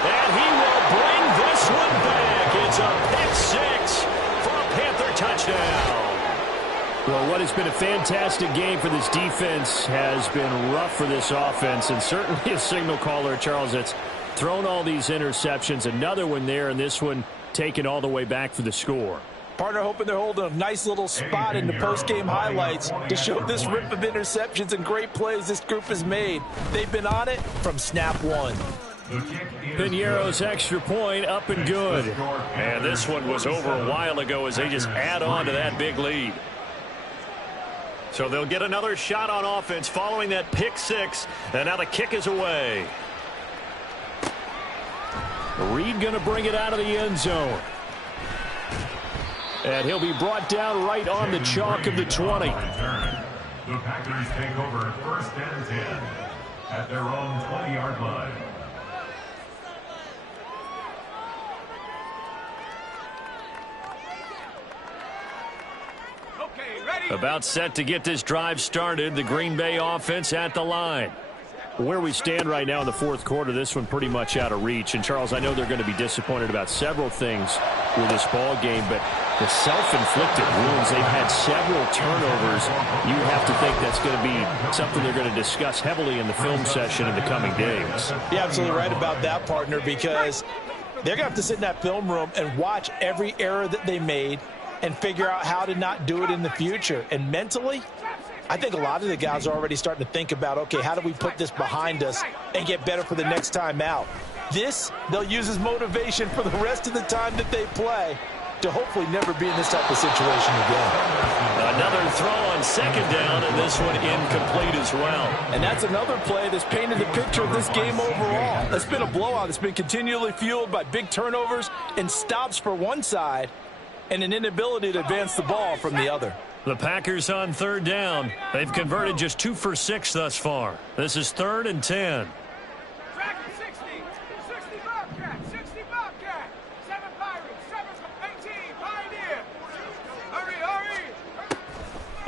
And he will bring this one back. It's a pick 6 for a Panther touchdown. Well, what has been a fantastic game for this defense has been rough for this offense, and certainly a signal caller, Charles, that's thrown all these interceptions. Another one there, and this one taken all the way back for the score. Partner hoping they're holding a nice little spot in the post-game highlights to show this rip of interceptions and great plays this group has made. They've been on it from snap one. Piñeiro's extra point up and good. And this one was over a while ago as they just add on to that big lead. So they'll get another shot on offense following that pick six. And now the kick is away. Reed going to bring it out of the end zone. And he'll be brought down right on the chalk of the 20. The Packers take over 1st and 10 at their own 20-yard line. About set to get this drive started. The Green Bay offense at the line. Where we stand right now in the fourth quarter, this one pretty much out of reach. And, Charles, I know they're going to be disappointed about several things with this ball game, but the self-inflicted wounds, they've had several turnovers. You have to think that's going to be something they're going to discuss heavily in the film session in the coming days. You're absolutely right about that, partner, because they're going to have to sit in that film room and watch every error that they made and figure out how to not do it in the future. And mentally, I think a lot of the guys are already starting to think about, okay, how do we put this behind us and get better for the next time out? This, they'll use as motivation for the rest of the time that they play to hopefully never be in this type of situation again. Another throw on second down, and this one incomplete as well. And that's another play that's painted the picture of this game overall. It's been a blowout. It's been continually fueled by big turnovers and stops for one side and an inability to advance the ball from the other. The Packers on third down. They've converted just 2 for 6 thus far. This is 3rd and 10. 60 Bobcat, 60 Bobcat, 7 Pirates, 7 18 Pioneer. Hurry.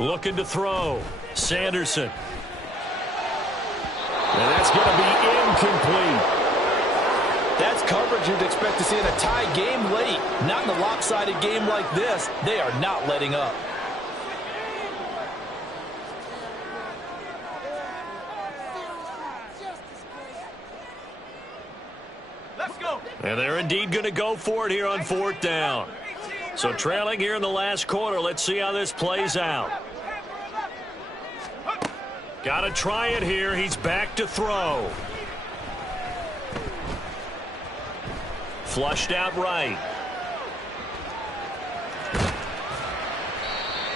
Looking to throw. Sanderson. And that's going to be incomplete. That's coverage you'd expect to see in a tie game late. Not in a lopsided game like this. They are not letting up. Let's go. And they're indeed going to go for it here on 4th down. So trailing here in the last quarter. Let's see how this plays out. Got to try it here. He's back to throw. Flushed out right.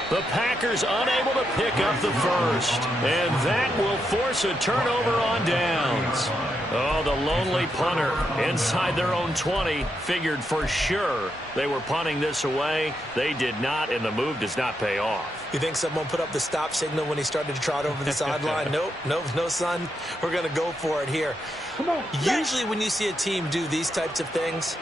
The Packers unable to pick up the first. And that will force a turnover on downs. Oh, the lonely punter inside their own 20 figured for sure they were punting this away. They did not, and the move does not pay off. You think someone put up the stop signal when he started to trot over the sideline? Nope, no, son. We're going to go for it here. Usually when you see a team do these types of things,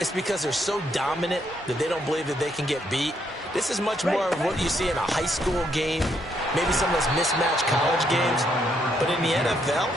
it's because they're so dominant that they don't believe that they can get beat. This is much more of what you see in a high school game, maybe some of those mismatched college games. But in the NFL,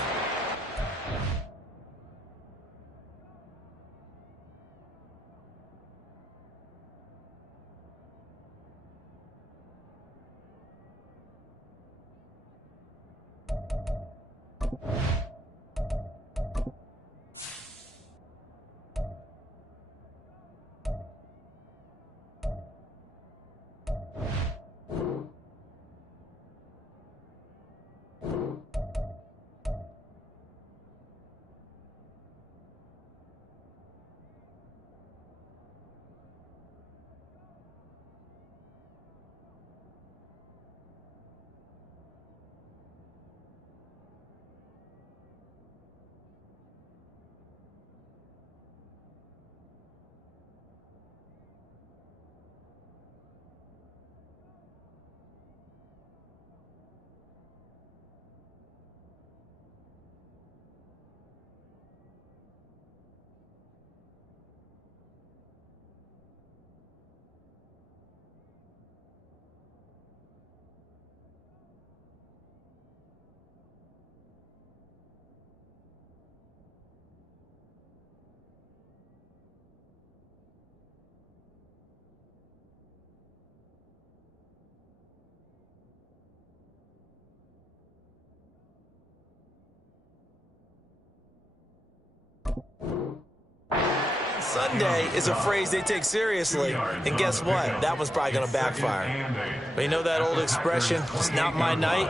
Sunday is a phrase they take seriously. And guess what? That one's probably going to backfire. But you know that old expression, it's not my night?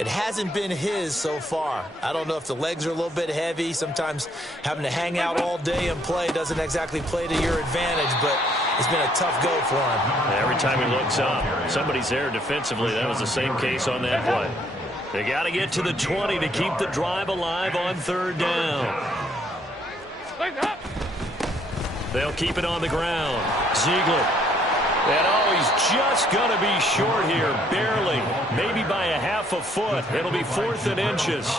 It hasn't been his so far. I don't know if the legs are a little bit heavy. Sometimes having to hang out all day and play doesn't exactly play to your advantage, but it's been a tough go for him. Every time he looks up, somebody's there defensively. That was the same case on that play. They got to get to the 20 to keep the drive alive on 3rd down. They'll keep it on the ground. Ziegler. And he's just going to be short here, barely. Maybe by a half a foot. It'll be 4th and inches.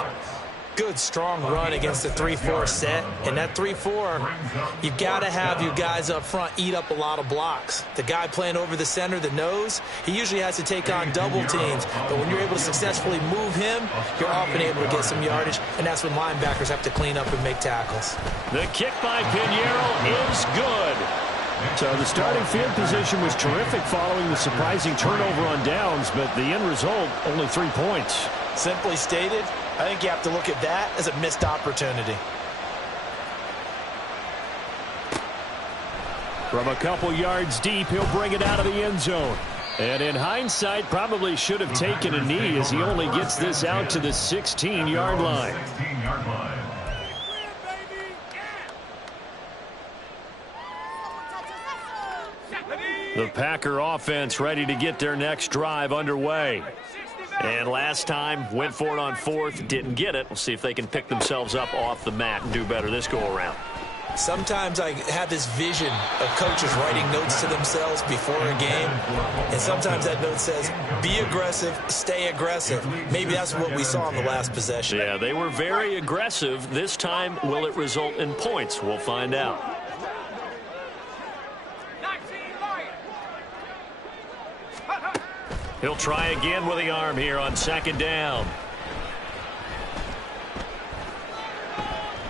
Good, strong run against the 3-4 set. And that 3-4, you've got to have your guys up front eat up a lot of blocks. The guy playing over the center, the nose, he usually has to take on double teams. But when you're able to successfully move him, you're often able to get some yardage. And that's when linebackers have to clean up and make tackles. The kick by Pinheiro is good. So the starting field position was terrific following the surprising turnover on downs, but the end result, only 3 points. Simply stated, I think you have to look at that as a missed opportunity. From a couple yards deep, he'll bring it out of the end zone. And in hindsight, probably should have taken a knee as he only gets this out to the 16-yard line. The Packer offense ready to get their next drive underway. And last time, went for it on 4th, didn't get it. We'll see if they can pick themselves up off the mat and do better this go-around. Sometimes I have this vision of coaches writing notes to themselves before a game, and sometimes that note says, be aggressive, stay aggressive. Maybe that's what we saw in the last possession. Yeah, they were very aggressive. This time, will it result in points? We'll find out. He'll try again with the arm here on 2nd down.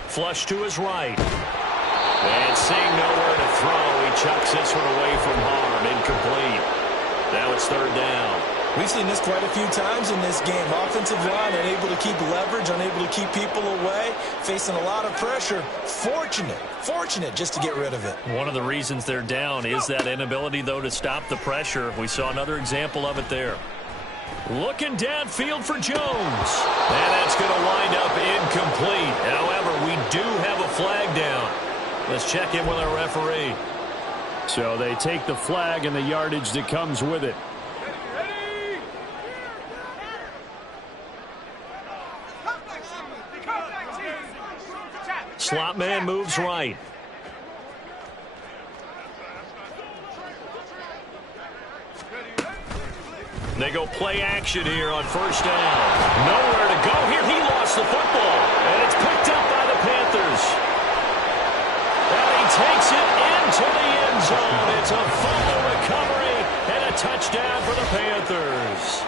Flush to his right. And seeing nowhere to throw, he chucks this one away from harm. Incomplete. Now it's 3rd down. We've seen this quite a few times in this game. Offensive line unable to keep leverage, unable to keep people away, facing a lot of pressure. Fortunate just to get rid of it. One of the reasons they're down is that inability, though, to stop the pressure. We saw another example of it there. Looking downfield for Jones. And that's going to wind up incomplete. However, we do have a flag down. Let's check in with our referee. So they take the flag and the yardage that comes with it. Slot man moves right. They go play action here on 1st down. Nowhere to go here. He lost the football. And it's picked up by the Panthers. And he takes it into the end zone. It's a fumble recovery and a touchdown for the Panthers.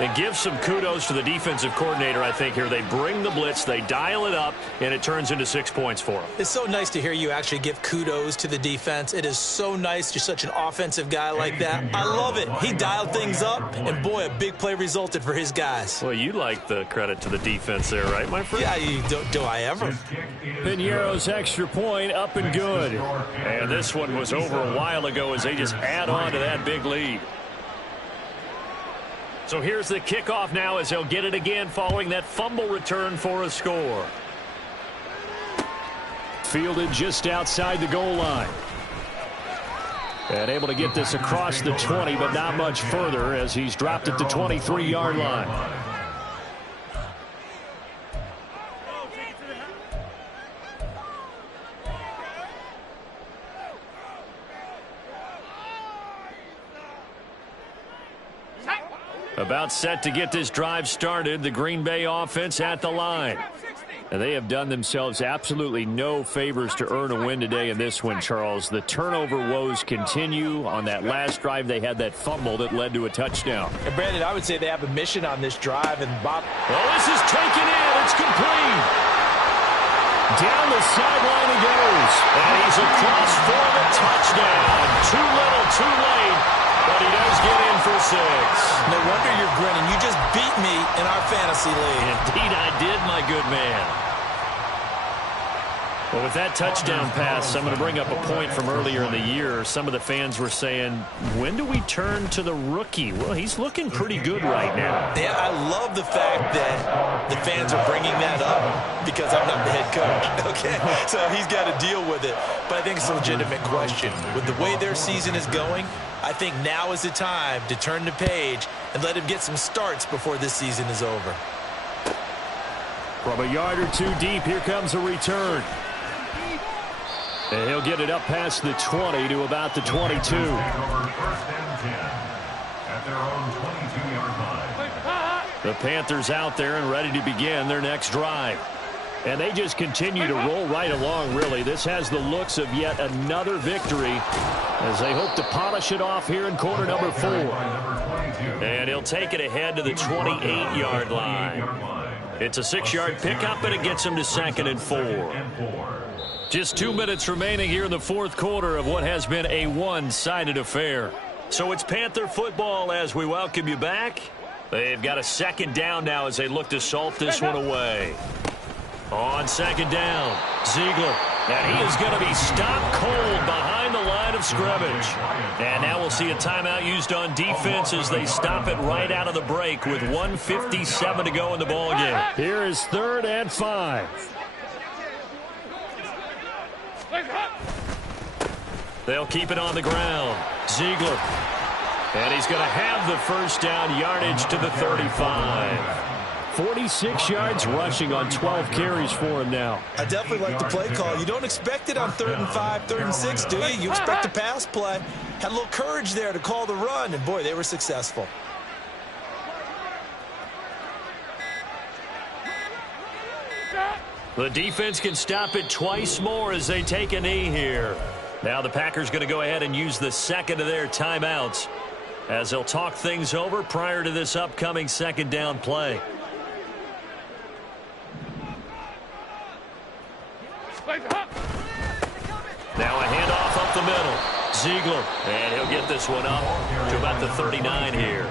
And give some kudos to the defensive coordinator, I think, here. They bring the blitz, they dial it up, and it turns into 6 points for them. It's so nice to hear you actually give kudos to the defense. It is so nice. You're such an offensive guy like that. I love it. He dialed things up, and boy, a big play resulted for his guys. Well, you like the credit to the defense there, right, my friend? Yeah, do I ever? Pinheiro's extra point up and good. And this one was over a while ago as they just add on to that big lead. So here's the kickoff now as they'll get it again following that fumble return for a score. Fielded just outside the goal line. And able to get this across the 20, but not much further as he's dropped at the 23-yard line. About set to get this drive started, the Green Bay offense at the line. And they have done themselves absolutely no favors to earn a win today in this one, Charles. The turnover woes continue. On that last drive, they had that fumble that led to a touchdown. And Brandon, I would say they have a mission on this drive. And Bob, well, this is taken in. It's complete. Down the sideline he goes. And he's across for the touchdown. Too little, too late. But he does get in for 6. No wonder you're grinning. You just beat me in our fantasy league. Indeed I did, my good man. Well, with that touchdown pass, I'm going to bring up a point from earlier in the year. Some of the fans were saying, when do we turn to the rookie? Well, he's looking pretty good right now. Yeah, I love the fact that the fans are bringing that up because I'm not the head coach, okay? So he's got to deal with it. But I think it's a legitimate question. With the way their season is going, I think now is the time to turn the page and let him get some starts before this season is over. From a yard or two deep, here comes a return. And he'll get it up past the 20 to about the 22. First and 10 at their own 22-yard line. The Panthers out there and ready to begin their next drive. And they just continue to roll right along, really. This has the looks of yet another victory as they hope to polish it off here in quarter number 4. And he'll take it ahead to the 28-yard line. It's a 6-yard pickup, and it gets him to 2nd and 4. Just 2 minutes remaining here in the fourth quarter of what has been a one-sided affair. So it's Panther football as we welcome you back. They've got a 2nd down now as they look to salt this one away. On 2nd down, Ziegler. And he is going to be stopped cold behind the line of scrimmage. And now we'll see a timeout used on defense as they stop it right out of the break with 1:57 to go in the ballgame. Here is 3rd and 5. They'll keep it on the ground. Ziegler. And he's going to have the first down, yardage to the 35. 46 yards rushing on 12 carries for him now. I definitely like the play call. You don't expect it on 3rd and 5, 3rd and 6, do you? You expect a pass play. Had a little courage there to call the run, and boy, they were successful. The defense can stop it twice more as they take a knee here. Now the Packers going to go ahead and use the 2nd of their timeouts as they'll talk things over prior to this upcoming 2nd down play. Now a handoff up the middle. Ziegler, and he'll get this one up to about the 39 here.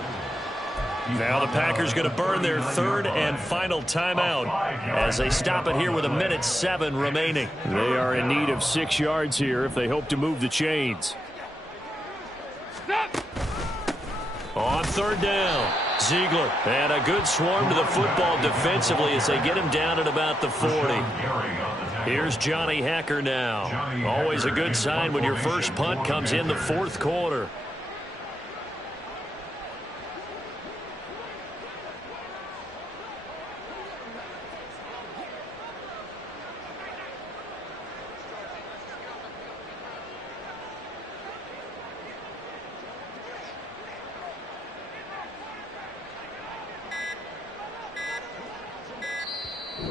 Now the Packers going to burn their 3rd and final timeout as they stop it here with 1:07 remaining. They are in need of 6 yards here if they hope to move the chains. On 3rd down, Ziegler. And a good swarm to the football defensively as they get him down at about the 40. Here's Johnny Hekker now. Always a good sign when your first punt comes in the fourth quarter.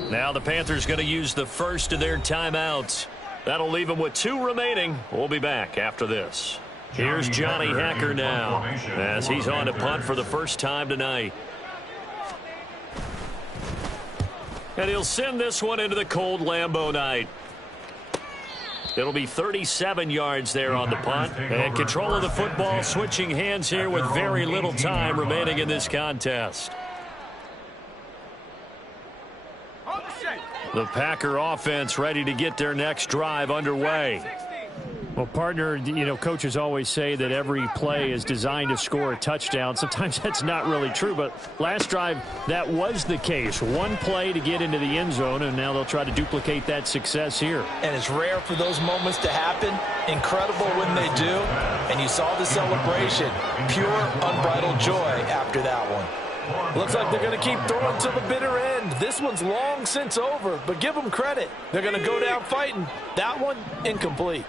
Now the Panthers going to use the first of their timeouts. That'll leave them with 2 remaining. We'll be back after this. Here's Johnny Hekker now as he's on to punt for the first time tonight. And he'll send this one into the cold Lambeau night. It'll be 37 yards there on the punt. And control of the football switching hands here with very little time remaining in this contest. The Packer offense ready to get their next drive underway. Well, partner, you know, coaches always say that every play is designed to score a touchdown. Sometimes that's not really true, but last drive, that was the case. One play to get into the end zone, and now they'll try to duplicate that success here. And it's rare for those moments to happen. Incredible when they do. And you saw the celebration. Pure, unbridled joy after that one. Looks like they're going to keep throwing to the bitter end. This one's long since over, but give them credit. They're going to go down fighting. That one, incomplete.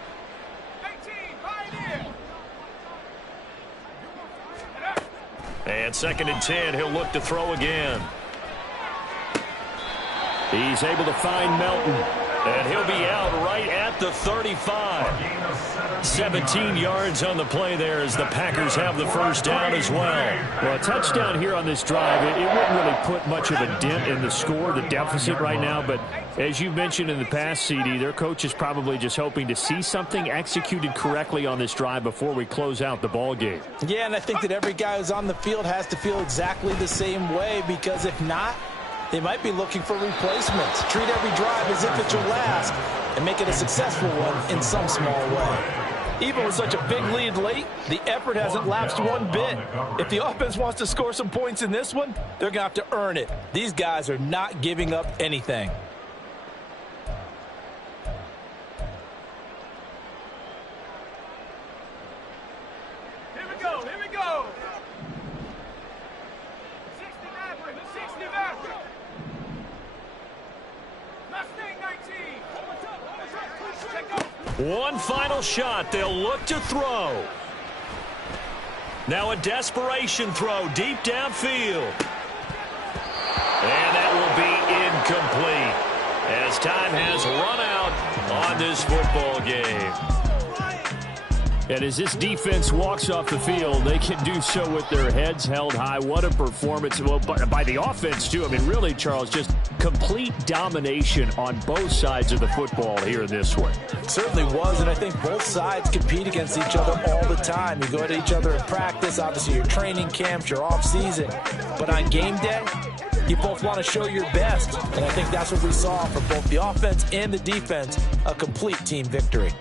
And 2nd and 10, he'll look to throw again. He's able to find Melton. And he'll be out right at the 35. 17 yards on the play there as the Packers have the first down as well. Well, a touchdown here on this drive, it wouldn't really put much of a dent in the score, the deficit right now. But as you mentioned in the past, CD, their coach is probably just hoping to see something executed correctly on this drive before we close out the ball game. Yeah, and I think that every guy who's on the field has to feel exactly the same way, because if not, They might be looking for replacements. Treat every drive as if it's your last and make it a successful one in some small way. Even with such a big lead late, the effort hasn't lapsed one bit. If the offense wants to score some points in this one, they're going to have to earn it. These guys are not giving up anything. Here we go, here we go. 60 Maverick, 60 Maverick. Mustang 19. Check out. One final shot. They'll look to throw. Now a desperation throw deep downfield. And that will be incomplete as time has run out on this football game. And as this defense walks off the field, they can do so with their heads held high. What a performance. Well, by the offense, too. I mean, really, Charles, just complete domination on both sides of the football here in this one. It certainly was, and I think both sides compete against each other all the time. You go at each other in practice, obviously your training camps, your off-season. But on game day, you both want to show your best. And I think that's what we saw from both the offense and the defense, a complete team victory.